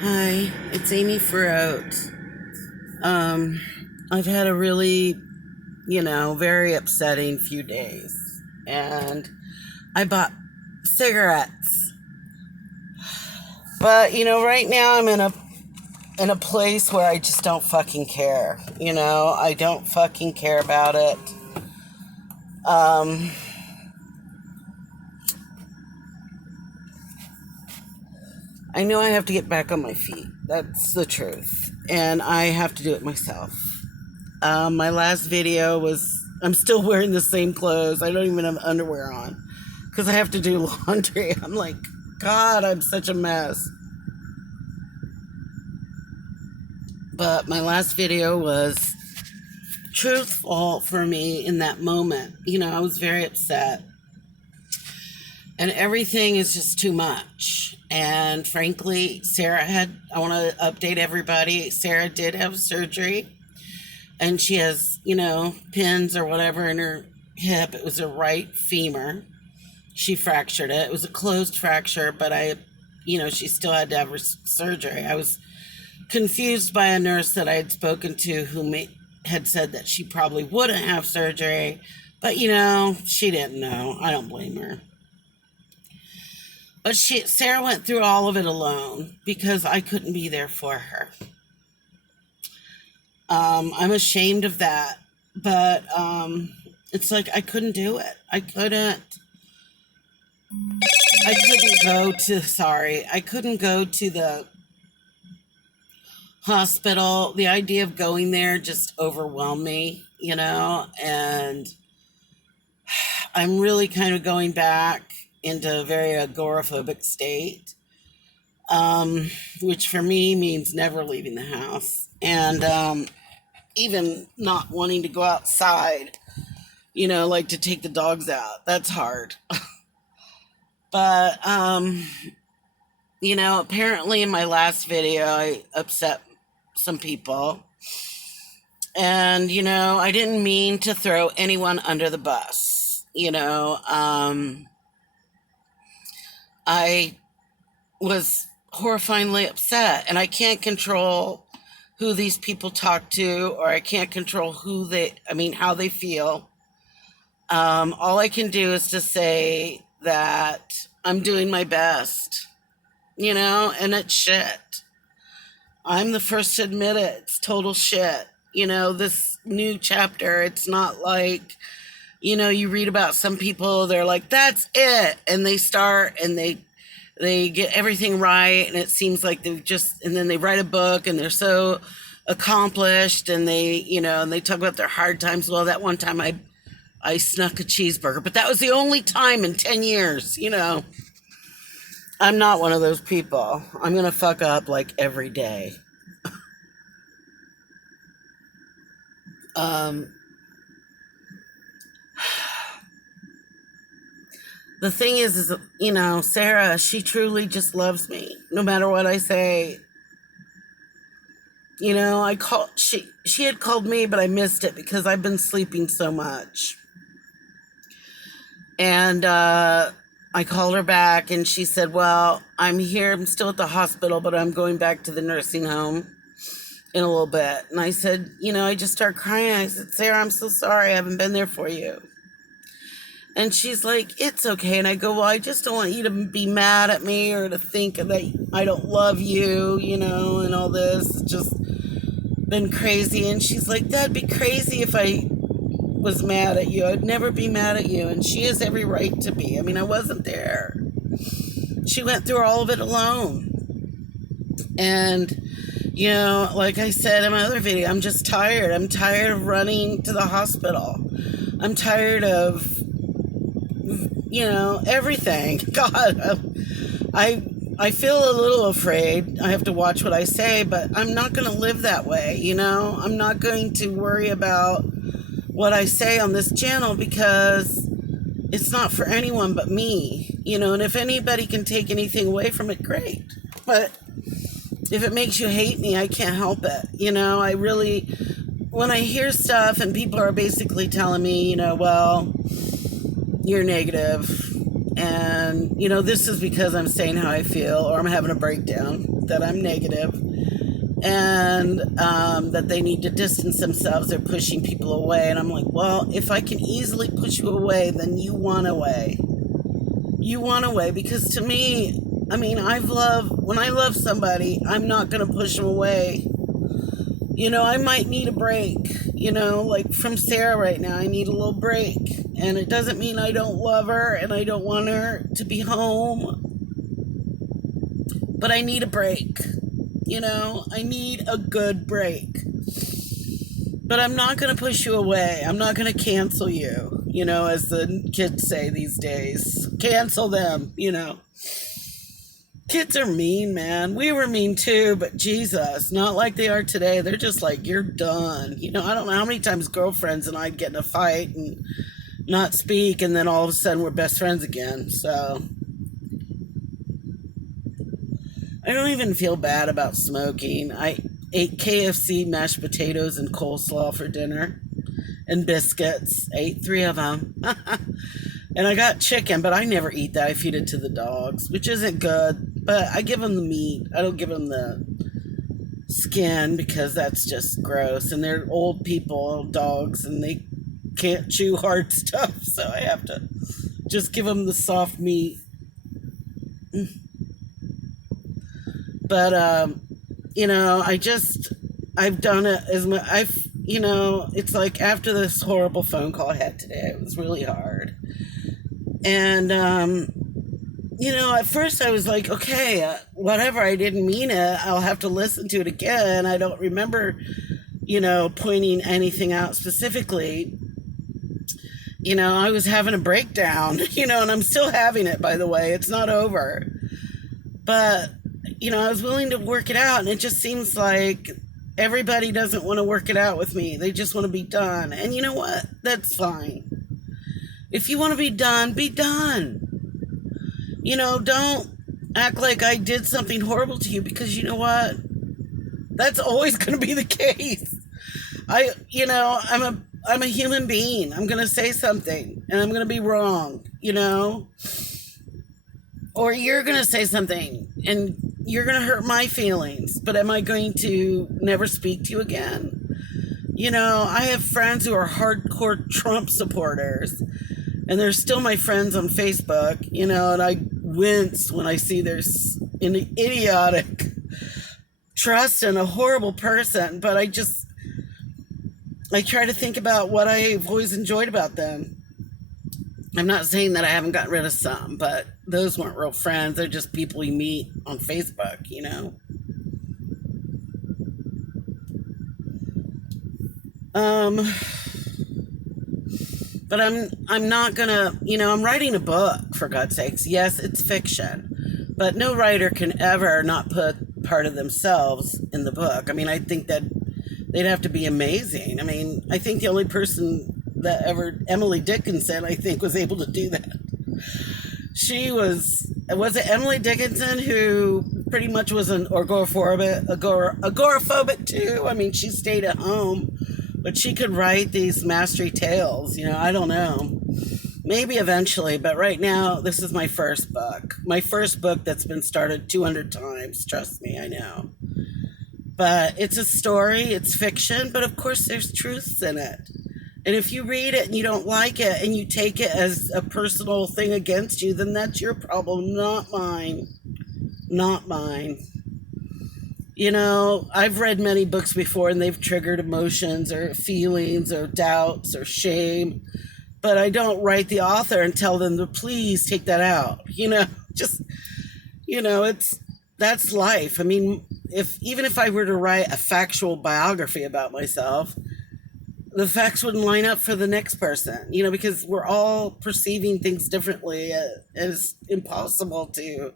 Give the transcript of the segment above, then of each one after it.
Hi, it's Amy Throat. Um, I've had a really, very upsetting few days, and I bought cigarettes. But right now I'm in a place where I just don't fucking care. I don't fucking care about it. Um, I know I have to get back on my feet. That's the truth, and I have to do it myself. My last video was I'm still wearing the same clothes. I don't even have underwear on because I have to do laundry. I'm like, God, I'm such a mess. But my last video was truthful for me in that moment. I was very upset. And everything is just too much. And frankly, I want to update everybody. Sarah did have surgery. And she has, pins or whatever in her hip. It was her right femur. She fractured it. It was a closed fracture, but she still had to have her surgery. I was confused by a nurse that I had spoken to who had said that she probably wouldn't have surgery, but she didn't know. I don't blame her. But Sarah went through all of it alone because I couldn't be there for her. I'm ashamed of that, but it's like I couldn't do it. I couldn't go to the hospital. The idea of going there just overwhelmed me, and I'm really kind of going back into a very agoraphobic state, which for me means never leaving the house. And even not wanting to go outside, like to take the dogs out. That's hard. But, apparently in my last video, I upset some people. And, I didn't mean to throw anyone under the bus. I was horrifyingly upset, and I can't control who these people talk to, or I can't control how they feel. All I can do is to say that I'm doing my best, and it's shit. I'm the first to admit it. It's total shit. This new chapter, it's not like, you read about some people, they're like, that's it. And they start and they get everything right. And it seems like and then they write a book and they're so accomplished, and they talk about their hard times. Well, that one time I snuck a cheeseburger, but that was the only time in 10 years, I'm not one of those people. I'm going to fuck up like every day. The thing is, Sarah, she truly just loves me no matter what I say. She had called me, but I missed it because I've been sleeping so much. And I called her back and she said, well, I'm here. I'm still at the hospital, but I'm going back to the nursing home in a little bit. And I said, I just started crying. I said, Sarah, I'm so sorry. I haven't been there for you. And she's like, it's okay. And I go, well, I just don't want you to be mad at me or to think that I don't love you, and all this. It's just been crazy. And she's like, that'd be crazy if I was mad at you. I'd never be mad at you. And she has every right to be. I mean, I wasn't there. She went through all of it alone. And, like I said in my other video, I'm just tired. I'm tired of running to the hospital. I'm tired of, everything. God, I feel a little afraid. I have to watch what I say, but I'm not going to live that way. I'm not going to worry about what I say on this channel because it's not for anyone but me, and if anybody can take anything away from it, great. But if it makes you hate me, I can't help it. I really, when I hear stuff and people are basically telling me, well, you're negative and, this is because I'm saying how I feel or I'm having a breakdown. that I'm negative, and that they need to distance themselves. They're pushing people away. And I'm like, well, if I can easily push you away, then you want away. You want away, because to me, I mean, when I love somebody, I'm not going to push them away. I might need a break, like from Sarah right now. I need a little break. And it doesn't mean I don't love her and I don't want her to be home. But I need a break. I need a good break. But I'm not going to push you away. I'm not going to cancel you, as the kids say these days. Cancel them, Kids are mean, man. We were mean too, but Jesus, not like they are today. They're just like, you're done. I don't know how many times girlfriends and I'd get in a fight and not speak, and then all of a sudden we're best friends again. So I don't even feel bad about smoking. I ate KFC mashed potatoes and coleslaw for dinner and biscuits. Ate 3 of them. And I got chicken, but I never eat that. I feed it to the dogs, which isn't good. But I give them the meat. I don't give them the skin, because that's just gross. And they're old people, dogs, and they can't chew hard stuff. So I have to just give them the soft meat. But, I've done it as much. It's like after this horrible phone call I had today, it was really hard. And, at first I was like, okay, whatever, I didn't mean it. I'll have to listen to it again. I don't remember, pointing anything out specifically. I was having a breakdown, and I'm still having it, by the way. It's not over. But, I was willing to work it out, and it just seems like everybody doesn't want to work it out with me. They just want to be done. And you know what? That's fine. If you want to be done, be done. Don't act like I did something horrible to you, because you know what? That's always going to be the case. I'm a human being. I'm going to say something and I'm going to be wrong, or you're going to say something and you're going to hurt my feelings, but am I going to never speak to you again? I have friends who are hardcore Trump supporters, and they're still my friends on Facebook, and I wince when I see their idiotic trust in a horrible person, but I try to think about what I've always enjoyed about them. I'm not saying that I haven't gotten rid of some, but those weren't real friends. They're just people you meet on Facebook, But I'm not gonna, I'm writing a book, for God's sakes. Yes, it's fiction, but no writer can ever not put part of themselves in the book. I mean, I think that they'd have to be amazing. I mean, I think the only person that ever, Emily Dickinson, I think, was able to do that. She was it Emily Dickinson who pretty much was an agoraphobic too? I mean, she stayed at home, but she could write these mastery tales. I don't know. Maybe eventually, but right now, this is my first book. My first book that's been started 200 times. Trust me, I know. But it's a story, it's fiction, but of course there's truths in it. And if you read it and you don't like it and you take it as a personal thing against you, then that's your problem, not mine. Not mine. I've read many books before and they've triggered emotions or feelings or doubts or shame, but I don't write the author and tell them to please take that out. That's life. I mean, even if I were to write a factual biography about myself, the facts wouldn't line up for the next person, because we're all perceiving things differently. It's impossible to,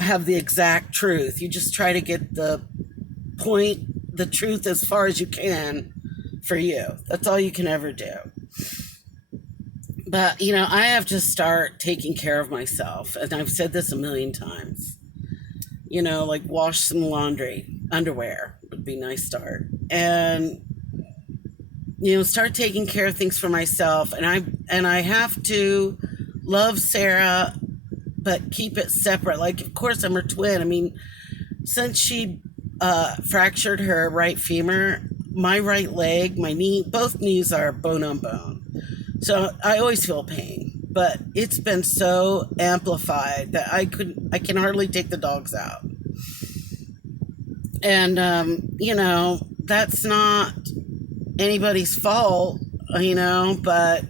have the exact truth. You just try to get the truth as far as you can for you. That's all you can ever do. But, I have to start taking care of myself. And I've said this a million times. Like wash some laundry, underwear would be a nice start. And, start taking care of things for myself. And I have to love Sarah, but keep it separate. Like, of course, I'm her twin. I mean, since she fractured her right femur, my right leg, my knee, both knees are bone on bone. So I always feel pain, but it's been so amplified that I can hardly take the dogs out. And that's not anybody's fault, but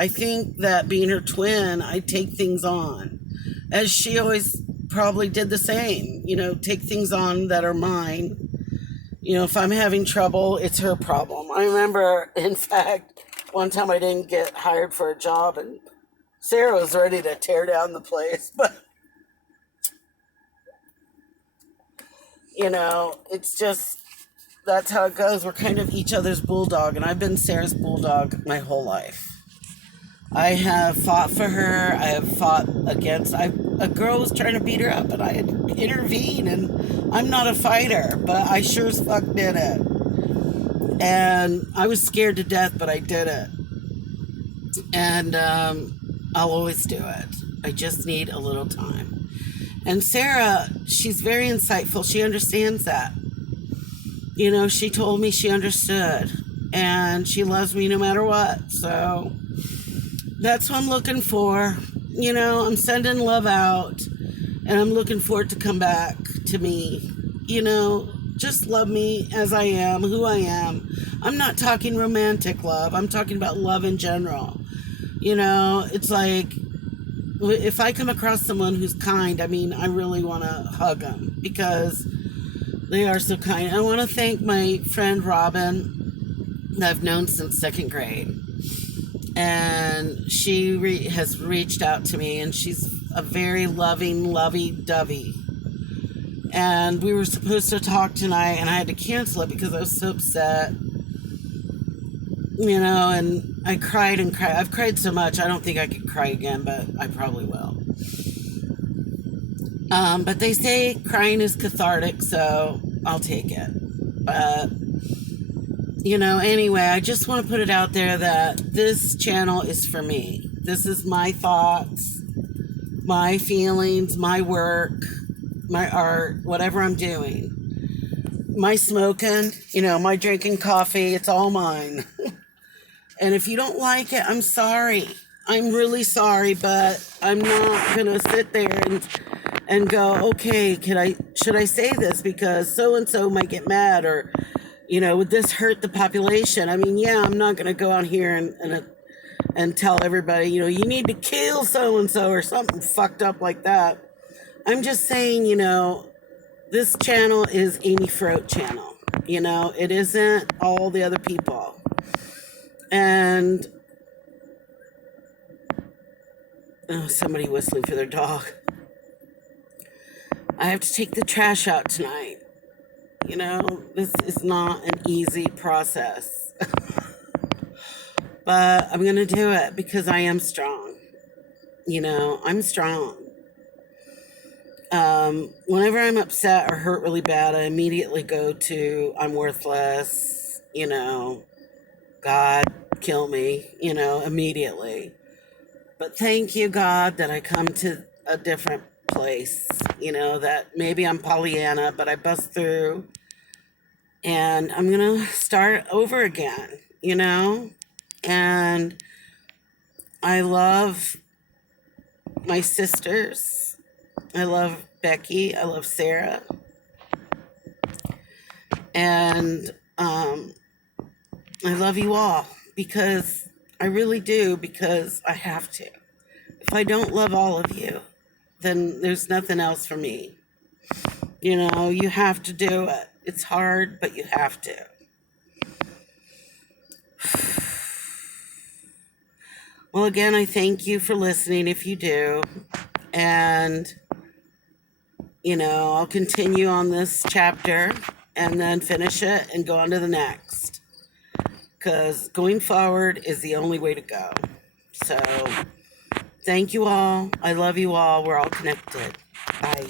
I think that being her twin, I take things on, as she always probably did the same, take things on that are mine. If I'm having trouble, it's her problem. I remember, in fact, one time I didn't get hired for a job and Sarah was ready to tear down the place, but it's just, that's how it goes. We're kind of each other's bulldog, and I've been Sarah's bulldog my whole life. I have fought for her. I have fought against. A girl was trying to beat her up, and I had intervened. And I'm not a fighter, but I sure as fuck did it. And I was scared to death, but I did it. And I'll always do it. I just need a little time. And Sarah, she's very insightful. She understands that. She told me she understood, and she loves me no matter what. So that's what I'm looking for. I'm sending love out, and I'm looking for it to come back to me. Just love me as I am, who I am. I'm not talking romantic love. I'm talking about love in general. It's like, if I come across someone who's kind, I really want to hug them because they are so kind. I want to thank my friend Robin that I've known since second grade. And she has reached out to me, and she's a very loving, lovey-dovey. And we were supposed to talk tonight, and I had to cancel it because I was so upset. And I cried and cried. I've cried so much, I don't think I could cry again, but I probably will. But they say crying is cathartic, so I'll take it. But, anyway, I just want to put it out there that this channel is for me. This is my thoughts, my feelings, my work, my art, whatever I'm doing. My smoking, my drinking coffee, it's all mine. And if you don't like it, I'm sorry. I'm really sorry, but I'm not going to sit there and go, okay, should I say this because so-and-so might get mad, or, would this hurt the population? I'm not going to go out here and tell everybody, you need to kill so-and-so or something fucked up like that. I'm just saying, this channel is Amy Froat channel. It isn't all the other people. And somebody whistling for their dog. I have to take the trash out tonight. This is not an easy process. But I'm going to do it because I am strong. I'm strong. Whenever I'm upset or hurt really bad, I immediately go to, I'm worthless, God, kill me, immediately. But thank you, God, that I come to a different place, that maybe I'm Pollyanna, but I bust through and I'm going to start over again, and I love my sisters. I love Becky. I love Sarah. And I love you all because I really do, because I have to. If I don't love all of you, then there's nothing else for me. You have to do it. It's hard, but you have to. Well, again, I thank you for listening if you do. And, I'll continue on this chapter and then finish it and go on to the next. Because going forward is the only way to go. So, thank you all. I love you all. We're all connected. Bye.